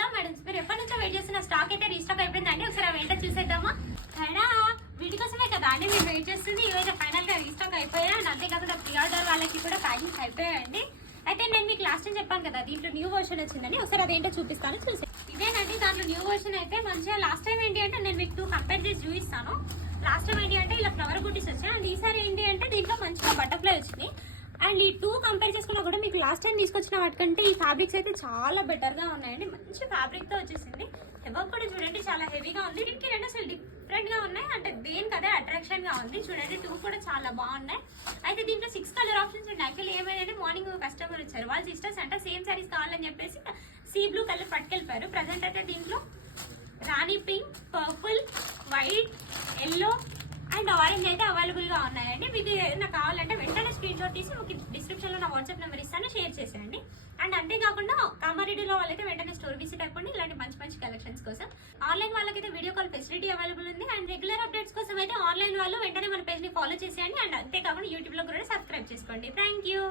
Hello madams, మీరు ఎప్పటి నుంచో వెయిట్ చేస్తున్న స్టాక్ అయితే రీస్టాక్ అయిపోయిందండి. ఒకసారి అవి ఏంటో చూసేద్దామా? అయినా వీటి కోసమే కదా అండి మీరు వెయిట్ చేస్తుంది. ఇవైతే ఫైనల్ గా రీస్టాక్ అయిపోయాయి అండ్ అంతేకాకుండా ప్రీ ఆర్డర్ వాళ్ళకి కూడా ప్యాకింగ్స్ అయిపోయాయండి. అయితే నేను మీకు లాస్ట్ టైం చెప్పాను కదా దీంట్లో న్యూ వర్షన్ వచ్చిందని. ఒకసారి అదేంటో చూపిస్తాను, చూసే. ఇదేనండి దాంట్లో న్యూ వర్షన్. అయితే మంచిగా లాస్ట్ టైం ఏంటి అంటే నేను మీకు 2 కంపేర్ చేసి చూపిస్తాను. లాస్ట్ టైం ఏంటి అంటే ఇలా ఫ్లవర్ బూటీస్ వచ్చాయి అండ్ ఈసారి ఏంటి అంటే దీంట్లో మంచిగా బటర్ఫ్లై వచ్చింది. అండ్ ఈ 2 కంపేర్ చేసుకున్నా కూడా మీకు లాస్ట్ టైం తీసుకొచ్చిన వాటికంటే ఈ ఫ్యాబ్రిక్స్ అయితే చాలా బెటర్ గా ఉన్నాయండి. మంచి ఫ్యాబ్రిక్ తో వచ్చేసింది. హెవర్ కూడా చూడండి చాలా హెవీగా ఉంది. దీనికి 2 అసలు డిఫరెంట్ గా ఉన్నాయి, అంటే దేనికి అదే అట్రాక్షన్ గా ఉంది. చూడండి 2 కూడా చాలా బాగున్నాయి. అయితే దీంట్లో 6 కలర్ ఆప్షన్స్ ఉన్నాయి. యాక్చువల్లీ ఏమైనా మార్నింగ్ కస్టమర్ వచ్చారు, వాళ్ళ సిస్టర్స్ అంటే సేమ్ సారీస్ కావాలని చెప్పేసి సీ బ్లూ కలర్ పట్టుకెళ్ళిపోయారు. ప్రజెంట్ అయితే దీంట్లో రాణి pink, purple, white, yellow and orange అయితే అవైలబుల్ గా ఉన్నాయండి. మీకు ఏదైనా కావాలంటే వెంటనే స్క్రీన్ షాట్ తీసి మీకు డిస్క్రిప్షన్ లో నా వాట్సాప్ నెంబర్ ఇస్తాను, షేర్ చేసేయండి. అండ్ అంతేకాకుండా కామారెడ్డిలో వాళ్ళైతే వెంటనే స్టోర్ విజిట్ అయిపోండి ఇలాంటి మంచి మంచి కలెక్షన్స్ కోసం. ఆన్లైన్ వాళ్ళకైతే వీడియో కాల్ ఫెసిలిటీ అవైలబుల్ ఉంది. అండ్ రెగ్యులర్ అప్డేట్స్ కోసం అయితే ఆన్లైన్ వాళ్ళు వెంటనే మన పేజ్ ని ఫాలో చేసేయండి. అండ్ అంతేకాకుండా యూట్యూబ్ లో కూడా సబ్స్క్రైబ్ చేసుకోండి. Thank you.